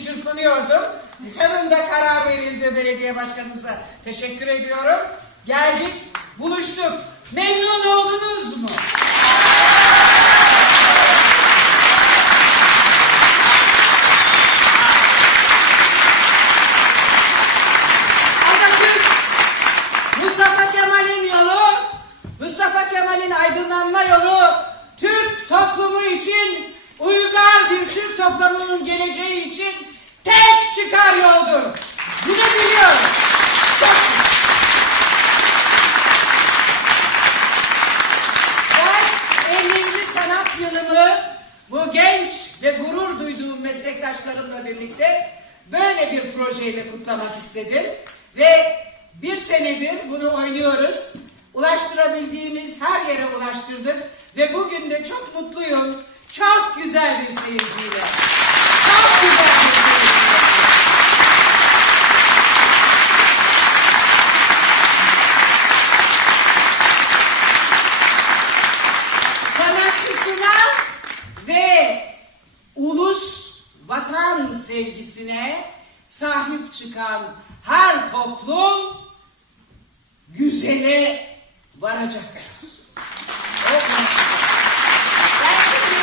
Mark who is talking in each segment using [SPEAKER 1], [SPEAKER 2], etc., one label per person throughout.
[SPEAKER 1] çırpınıyordum. Sonunda karar verildi belediye başkanımıza. Teşekkür ediyorum. Geldik, buluştuk. Memnun meslektaşlarımla birlikte böyle bir projeyle kutlamak istedim. Ve bir senedir bunu oynuyoruz. Ulaştırabildiğimiz her yere ulaştırdık. Ve bugün de çok mutluyum. Çok güzel bir seyirciyle. Çok güzel bir seyirciyle. sanatçısına ve ulus sevgisine sahip çıkan her toplum güzele varacaktır. Ben şimdi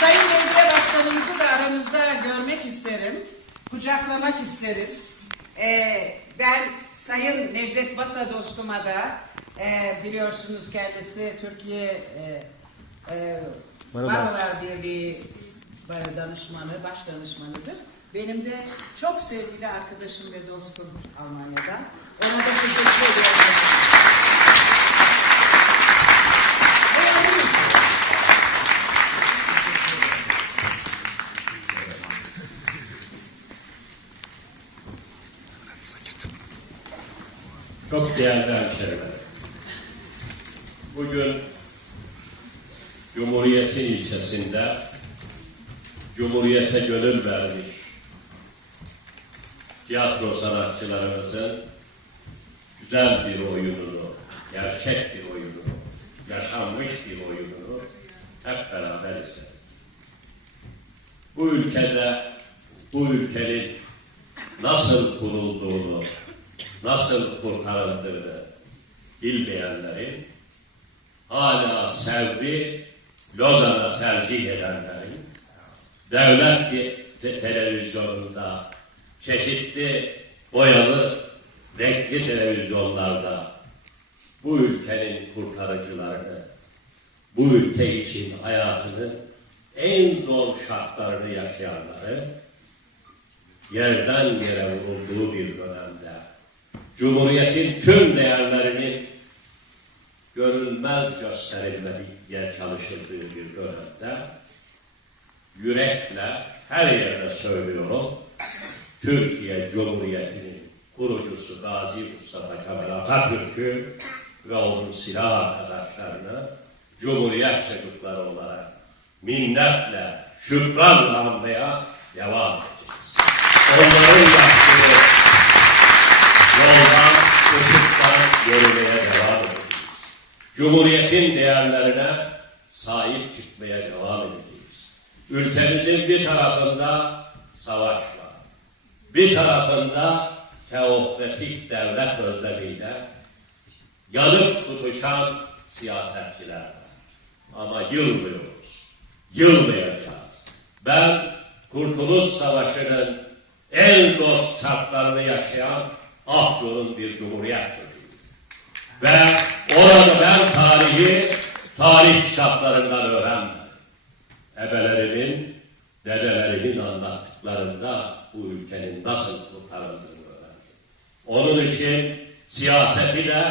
[SPEAKER 1] Sayın Belediye Başkanımızı da aramızda görmek isterim. Kucaklamak isteriz. Ee, ben Sayın Necdet Basa dostuma da e, biliyorsunuz kendisi Türkiye e, e, Barolar Birliği danışmanı, baş danışmanıdır. Benim de çok sevgili arkadaşım ve dostum Almanya'dan. Ona da teşekkür ediyorum.
[SPEAKER 2] Çok değerli hemşehriler. Bugün Cumhuriyet'in ilçesinde Cumhuriyet'e gönül vermiş tiyatro sanatçılarımızın güzel bir oyununu, gerçek bir oyununu, yaşanmış bir oyununu hep beraber izledik. Bu ülkede, bu ülkenin nasıl kurulduğunu, nasıl kurtarıldığını bilmeyenlerin, hala Sevri, Lozan'a tercih edenlerin, devlet te- te- televizyonunda, çeşitli boyalı, renkli televizyonlarda bu ülkenin kurtarıcılarını, bu ülke için hayatını en zor şartlarını yaşayanları, yerden yere vurulduğu bir dönemde Cumhuriyetin tüm değerlerinin görünmez gösterilmeye çalışıldığı bir dönemde yürekle her yerde söylüyorum Türkiye Cumhuriyeti'nin kurucusu Gazi Mustafa Kemal Atatürk'ü ve onun silah arkadaşlarını Cumhuriyet çocukları olarak minnetle, şükranla anmaya devam edeceğiz. Onların yaptığı yoldan, ışıktan yürümeye devam edeceğiz. Cumhuriyetin değerlerine sahip çıkmaya devam edeceğiz. Ülkemizin bir tarafında savaş var. Bir tarafında teokratik devlet özlemiyle yanıp tutuşan siyasetçiler var. Ama yılmıyoruz. Yılmayacağız. Ben Kurtuluş Savaşı'nın en zor şartlarını yaşayan Afyon'un bir cumhuriyet çocuğuyum. Ve orada ben tarihi tarih kitaplarından öğrendim. Ebelerimin, dedelerimin anlattıklarında bu ülkenin nasıl kurtarıldığını öğrendim. Onun için siyaseti de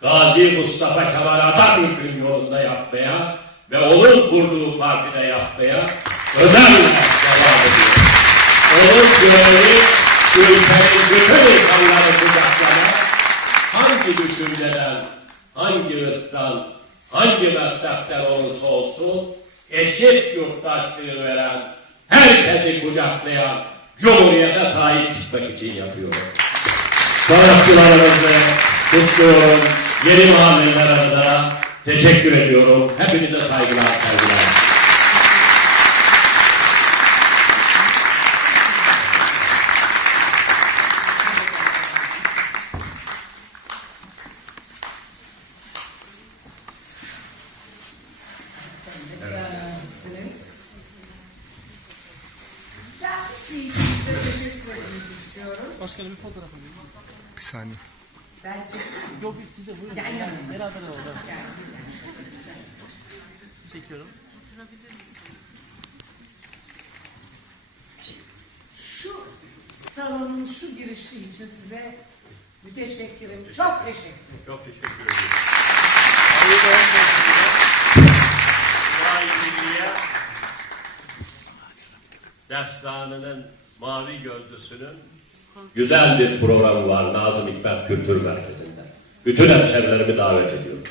[SPEAKER 2] Gazi Mustafa Kemal Atatürk'ün yolunda yapmaya ve onun kurduğu partide yapmaya özenle devam ediyorum. Onun görevi ülkenin bütün insanları kucaklamak, hangi düşünceden, hangi ırktan, hangi meslekten olursa olsun eşit yurttaşlığı veren, herkesi kucaklayan Cumhuriyete sahip çıkmak için yapıyorum. Sanatçılarımızı kutluyorum. Yeni mahalleler teşekkür ediyorum. Hepinize saygılar, saygılar.
[SPEAKER 1] İçin size teşekkür etmek istiyorum.
[SPEAKER 3] Başkanım bir fotoğraf alayım.
[SPEAKER 4] Bir saniye.
[SPEAKER 1] Ben çektim.
[SPEAKER 3] Yok siz de buyurun.
[SPEAKER 1] Yan yana.
[SPEAKER 3] Beraber olalım. Çekiyorum.
[SPEAKER 1] Şu salonun şu girişi için size müteşekkirim. Çok teşekkür ederim.
[SPEAKER 5] Çok teşekkür ederim. Destanı'nın mavi gözlüsünün
[SPEAKER 2] Güzel bir programı var Nazım Hikmet Kültür Merkezi'nde. Bütün hemşerilerimi davet ediyorum.